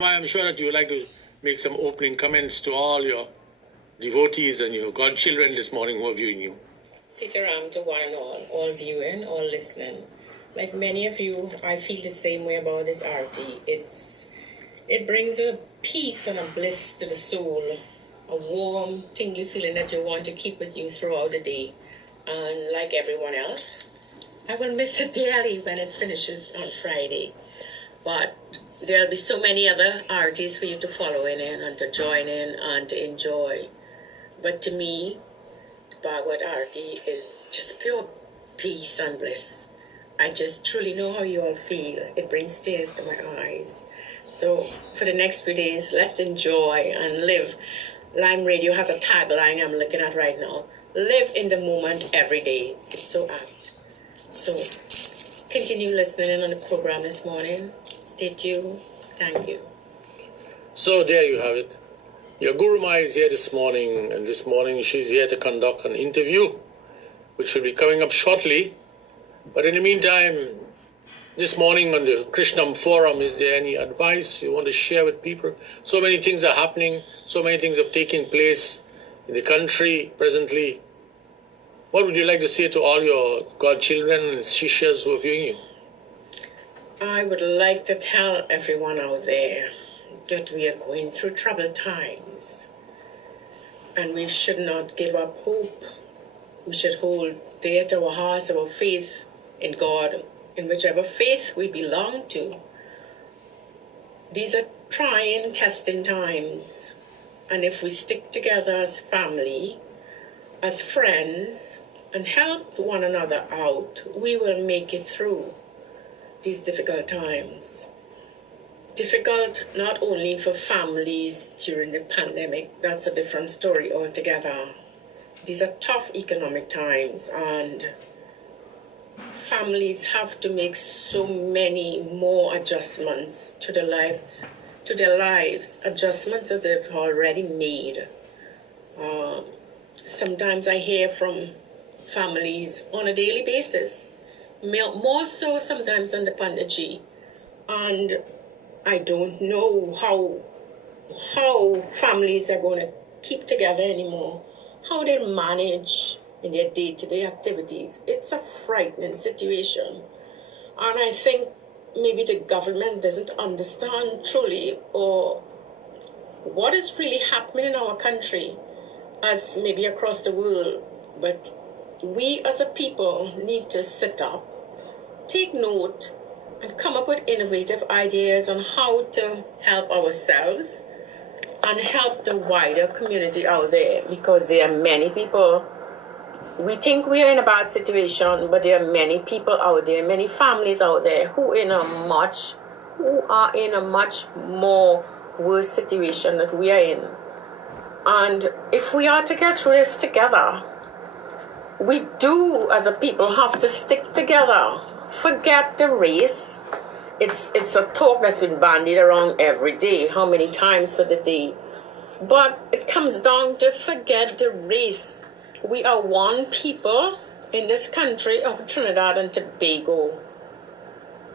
I'm sure that you would like to make some opening comments to all your devotees and your godchildren this morning who are viewing you. Sitaram to one and all viewing, all listening. Like many of you, I feel the same way about this RT. It brings a peace and a bliss to the soul, a warm, tingly feeling that you want to keep with you throughout the day. And like everyone else, I will miss it dearly when it finishes on Friday. But there'll be so many other RTs for you to follow in and to join in and to enjoy. But to me, Bhagavad RT is just pure peace and bliss. I just truly know how you all feel. It brings tears to my eyes. So for the next few days, let's enjoy and live. Lime Radio has a tagline I'm looking at right now. Live in the moment every day. It's so apt. So continue listening on the program this morning. Stay tuned. Thank you. So there you have it. Your Gurumaa is here this morning, and this morning she's here to conduct an interview, which will be coming up shortly. But in the meantime, this morning on the Krishnam Forum, is there any advice you want to share with people? So many things are happening, so many things are taking place in the country presently. What would you like to say to all your godchildren and shishas who are viewing you? I would like to tell everyone out there that we are going through troubled times and we should not give up hope. We should hold dear to our hearts our faith in God, in whichever faith we belong to. These are trying, testing times, and if we stick together as family, as friends, and help one another out, we will make it through these difficult times. Difficult not only for families during the pandemic, that's a different story altogether. These are tough economic times, and families have to make so many more adjustments to their lives, adjustments that they've already made. Sometimes I hear from families on a daily basis, more so sometimes than the Pandit, and I don't know how families are going to keep together anymore, how they manage in their day-to-day activities. It's a frightening situation, and I think maybe the government doesn't understand truly or what is really happening in our country as maybe across the world. But we as a people need to sit up, take note, and come up with innovative ideas on how to help ourselves and help the wider community out there, because there are many people. We think we are in a bad situation, but there are many people out there, many families out there who are in a much more worse situation that we are in. And if we are to get through this together, we do as a people have to stick together. Forget the race. It's a talk that's been bandied around every day, how many times for the day. But it comes down to forget the race. We are one people in this country of Trinidad and Tobago.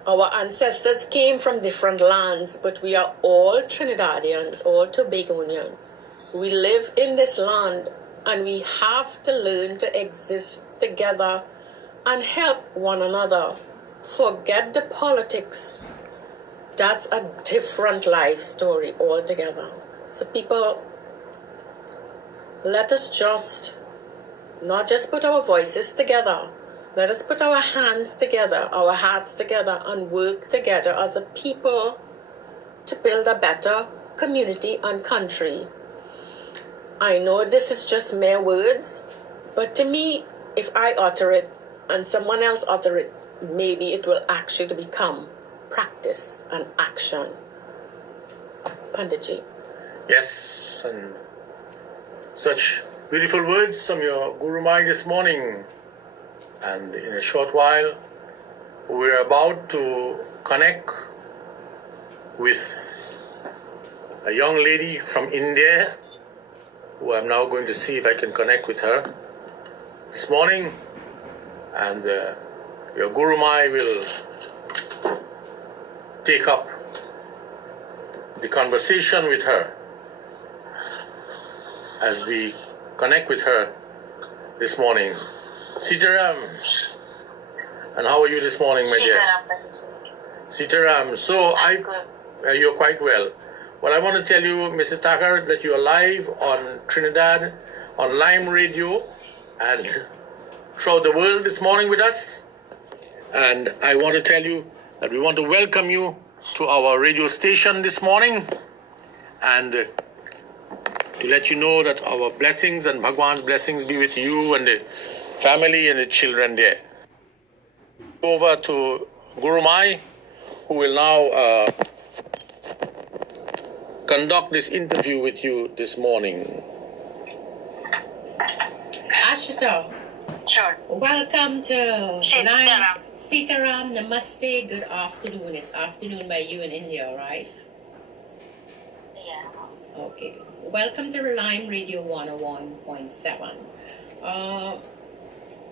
Our ancestors came from different lands, but we are all Trinidadians, all Tobagonians. We live in this land, and we have to learn to exist together and help one another. Forget the politics. That's a different life story altogether. So people, let us just not just put our voices together. Let us put our hands together, our hearts together, and work together as a people to build a better community and country. I know this is just mere words, but to me, if I utter it and someone else utter it, maybe it will actually become practice and action. Panditji. Yes, and such beautiful words from your Gurumaa this morning. And in a short while, we're about to connect with a young lady from India, who I'm now going to see if I can connect with her this morning. And your Gurumaa will take up the conversation with her as we connect with her this morning. Sitaram, and how are you this morning, my dear? Sitaram, so you're quite well. Well, I want to tell you, Mrs. Thakur, that you are live on Trinidad, on Lime Radio, and throughout the world this morning with us. And I want to tell you that we want to welcome you to our radio station this morning, and to let you know that our blessings and Bhagwan's blessings be with you and the family and the children there. Over to Gurumaa, who will now conduct this interview with you this morning. Ashita, Sure. welcome to Sitaram. Sitaram, namaste, good afternoon. It's afternoon by you in India, right? Yeah. Okay. Welcome to Lime Radio 101.7.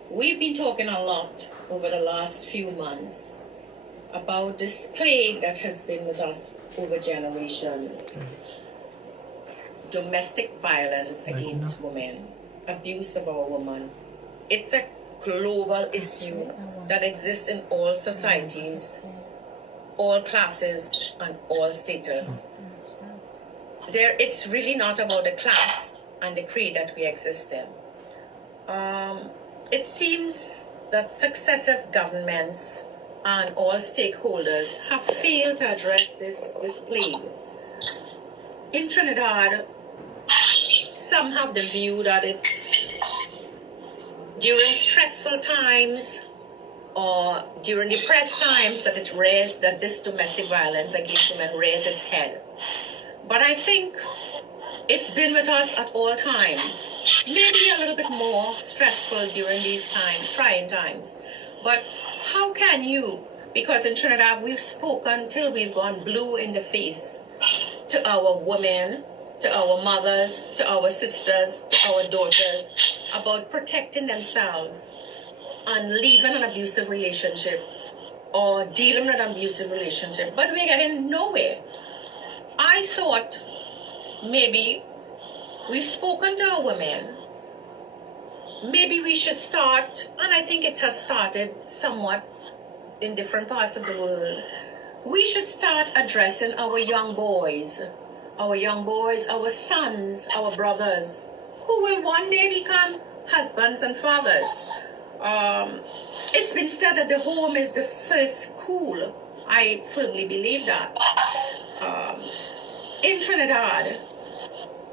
We've been talking a lot over the last few months about this plague that has been with us over generations. Domestic violence against women, abuse of our women. It's a global issue that exists in all societies, all classes, and all status. It's really not about the class and the creed that we exist in. It seems that successive governments and all stakeholders have failed to address this plague. In Trinidad, some have the view that it's during stressful times or during depressed times that this domestic violence against women raised its head. But I think it's been with us at all times. Maybe a little bit more stressful during these trying times. But how can you, because in Trinidad we've spoken till we've gone blue in the face to our women, to our mothers, to our sisters, to our daughters, about protecting themselves and leaving an abusive relationship or dealing with an abusive relationship, but we're getting nowhere. I thought maybe we've spoken to our women. Maybe we should start, and I think it has started somewhat in different parts of the world. We should start addressing our young boys, our sons, our brothers, who will one day become husbands and fathers. It's been said that the home is the first school. I firmly believe that. In Trinidad,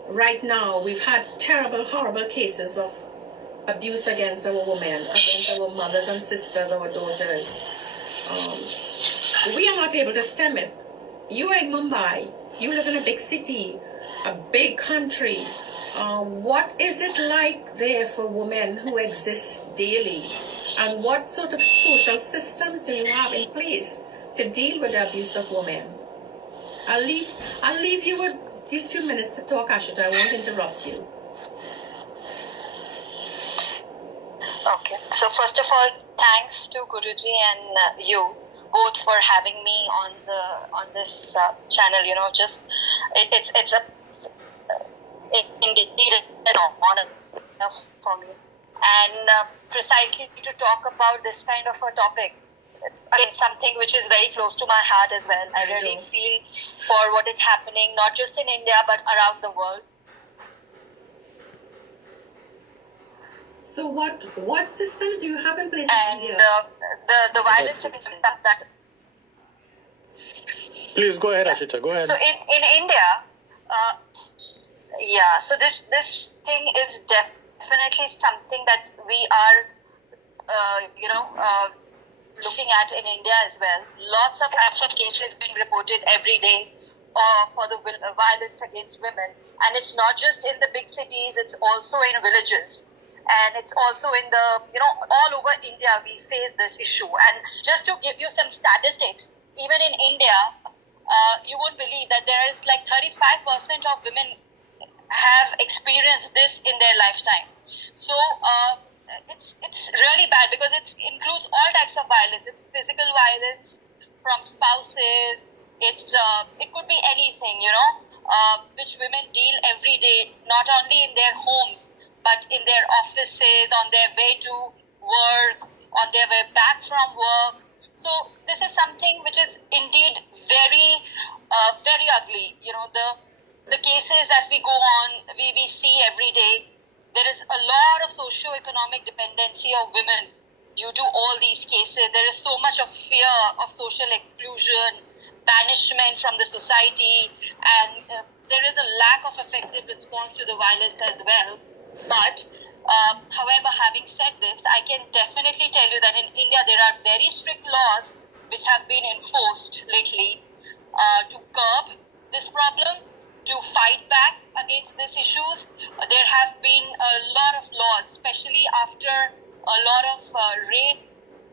right now, we've had terrible, horrible cases of abuse against our women, against our mothers and sisters, our daughters. We are not able to stem it. You are in Mumbai. You live in a big city, a big country. What is it like there for women who exist daily? And what sort of social systems do you have in place to deal with the abuse of women? I'll leave you with these few minutes to talk, Ashita. I won't interrupt you. Okay. So first of all, thanks to Guruji and you both for having me on this channel. You know, just it's indeed an honor for me, and precisely to talk about this kind of a topic. Again, something which is very close to my heart as well. I really feel for what is happening, not just in India, but around the world. So what systems do you have in place in India? And the violence against that. Please go ahead, Ashita. Go ahead. So in India, so this thing is definitely something that we are, looking at in India as well. Lots of cases being reported every day for the violence against women. And it's not just in the big cities, it's also in villages. And it's also in all over India, we face this issue. And just to give you some statistics, even in India, you won't believe that there is like 35% of women have experienced this in their lifetime. So it's really bad because it includes all types of violence. It's physical violence from spouses, It could be anything, which women deal every day, not only in their homes, but in their offices, on their way to work, on their way back from work. So this is something which is indeed very ugly. The cases that we go on, we see every day. There is a lot of socio-economic dependency of women due to all these cases. There is so much of fear of social exclusion, banishment from the society, and there is a lack of effective response to the violence as well. But however, having said this, I can definitely tell you that in India there are very strict laws which have been enforced lately to curb this problem, to fight back against these issues. There have been a lot of laws, especially after a lot of rape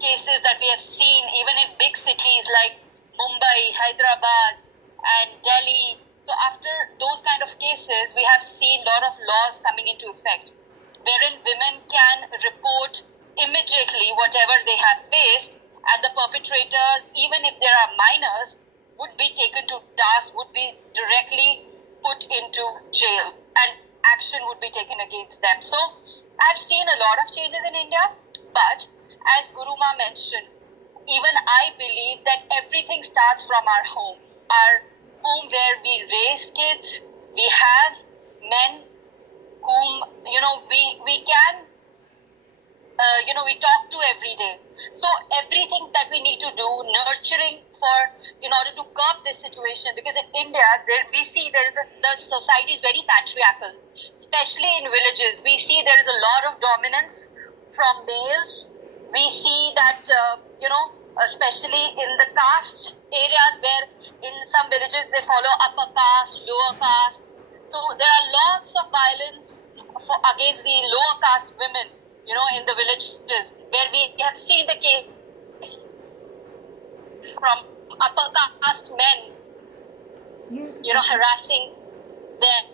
cases that we have seen even in big cities like Mumbai, Hyderabad, and Delhi. So after those kind of cases, we have seen a lot of laws coming into effect, wherein women can report immediately whatever they have faced, and the perpetrators, even if there are minors, would be taken to task, would be directly put into jail, and action would be taken against them. So I've seen a lot of changes in India, but as Gurumaa mentioned, even I believe that everything starts from our home where we raise kids. We have men whom we can we talk to every day. So everything that we need to do, nurturing in order to curb this situation, because in India we see the society is very patriarchal, especially in villages. We see there is a lot of dominance from males. We see that especially in the caste areas, where in some villages they follow upper caste, lower caste. So there are lots of violence against the lower caste women, in the villages, where we have seen the case from upper caste men, harassing them.